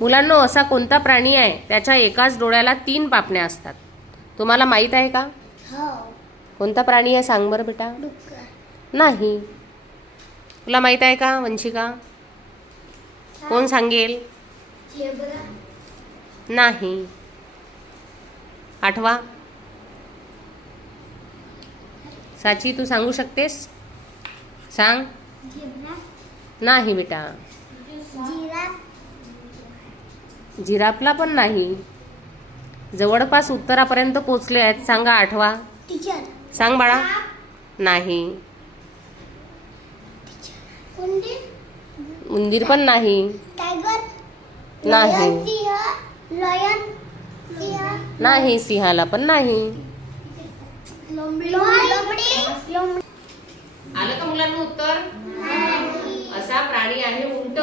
मुलांनो, असा कोणता प्राणी आहे त्याच्या एकाच डोळ्याला 3 पापण्या असतात? तुम्हाला माहित आहे का? हो. कोणता प्राणी आहे सांग बरं बेटा? डुक्कर. नाही. तुला माहित आहे का वंशिका? कोण सांगेल? झेब्रा. नाही. आठवा. साची, तू सांगू शकतेस? सांग. झेब्रा. नाही बेटा. जिराफ. जिराफला पण नाही. जवळपास उत्तरापर्यंत पोचले आहेत. सांगा आठवा. टीचर. सांग बाळा. नाही. उंदीर. उंदीर पण नाही. टायगर. नाही. सिंह. लयन. सिंह. नाही. सिंहाला पण नाही. लोमडी. लोमडी. आलं का मुलांना उत्तर? असा प्राणी आहे उंट.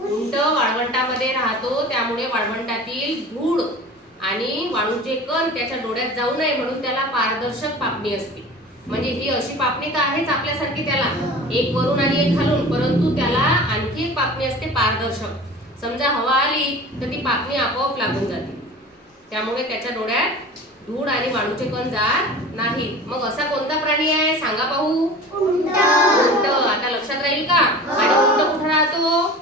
उंट वाळवंटामध्ये राहतो, त्यामुळे वाळवंटातील धूळ आणि वाळूचे कण त्याच्या डोळ्यात जाऊ नये म्हणून त्याला पारदर्शक पापणी असते. म्हणजे ही अशी पापणी तर आहेच आपल्यासारखी त्याला, एक वरून आणि एक खालून, परंतु त्याला आणखी एक पापणी असते पारदर्शक. समजा हवा आली तर ती पापणी आपोआप लागून जाते, त्यामुळे त्याच्या डोळ्यात धूळ आणि वाळूचे कण जात नाहीत. मग असा कोणता प्राणी आहे सांगा पाहू? उंट. उंट. आता लक्षात राहील का? आणि उंट कुठे राहतो?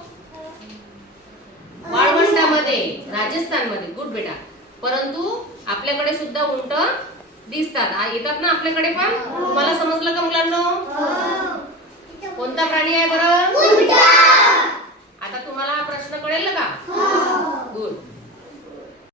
वाळवंटामध्ये, राजस्थानमध्ये. गुड बेटा. परंतु आपल्याकडे सुद्धा उंट दिसतात, येतात ना आपल्याकडे पण. तुम्हाला समजलं का मुलांनो? कोणता प्राणी आहे बरं? उंट. आता तुम्हाला हा प्रश्न कळेल का? गुड.